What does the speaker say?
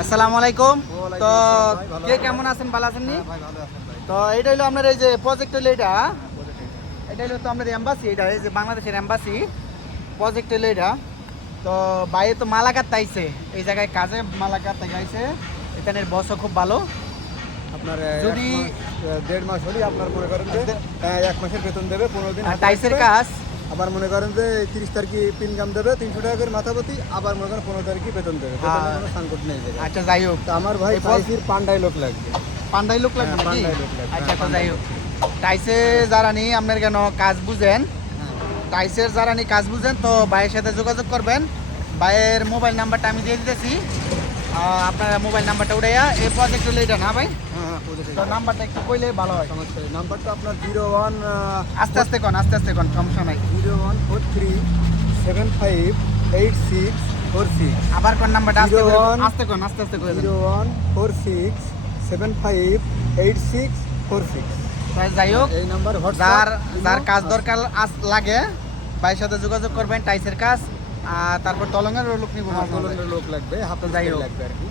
আসসালামু আলাইকুম। তো কে কেমন আছেন, ভালো আছেন নি? তো এটা হলো আপনার এই যে প্রজেক্ট হলো এটা হলো তো আমাদের এম্বাসি, এটা এই যে বাংলাদেশের এম্বাসি প্রজেক্ট হলো এটা। তো বাইরে তো মালাকার তাইছে, এই জায়গায় কাজে মালাকার তাই আইছে। এখানের বসও খুব ভালো। আপনার যদি 1.5 মাস হলে আপনার মনে করেন যে 1 মাসের বেতন দেবে, 15 দিন হাতে টাইসের রাখবে। কাজ আবার মনে করেন যে 30 তারিখে ইনকাম দেবে 300 টাকা করে মাথাপতি, আবার মনে করেন 15 তারিখে বেতন দেবে। বেতনের কোনো সংকট নেই জায়গায়। আচ্ছা যাই হোক, তো আমার ভাই টাইসির পান্ডাই লোক লাগবে। পান্ডাই লোক লাগবে হ্যাঁ, নাকি? পান্ডাই লোক লাগবে। আচ্ছা তো হ্যাঁ, যাই হোক, টাইসে যারা নি আপনার কেন কাজ বুঝেন, টাইসের যারা নি কাজ বুঝেন তো ভাইয়ের সাথে যোগাযোগ করবেন। ভাইয়ের মোবাইল নাম্বারটা আমি দিয়ে দিতেছি, আপনার মোবাইল নাম্বারটা উঠাইয়া এই প্রজেক্ট হলো এটা না ভাই? হ্যাঁ, তো নাম্বারটা একটু কইলে ভালো হয়। সমস্যা নেই। নাম্বারটা আপনার 01 আস্তে আস্তে কোন সমস্যা নাই। 0143758646 আবার কোন নাম্বারটা আস্তে করে 01 আস্তে করে দেন। 0146758646। তো যাই হোক, এই নাম্বার যার হোয়াটসঅ্যাপ যার কাজ দরকার লাগে ভাইয়ের সাথে যোগাযোগ করবেন। টাইসের কাজ, তারপর তলঙ্গের লোক নিব। লোক লাগবে, হাফ যাই হোক। লাগবে আর কি।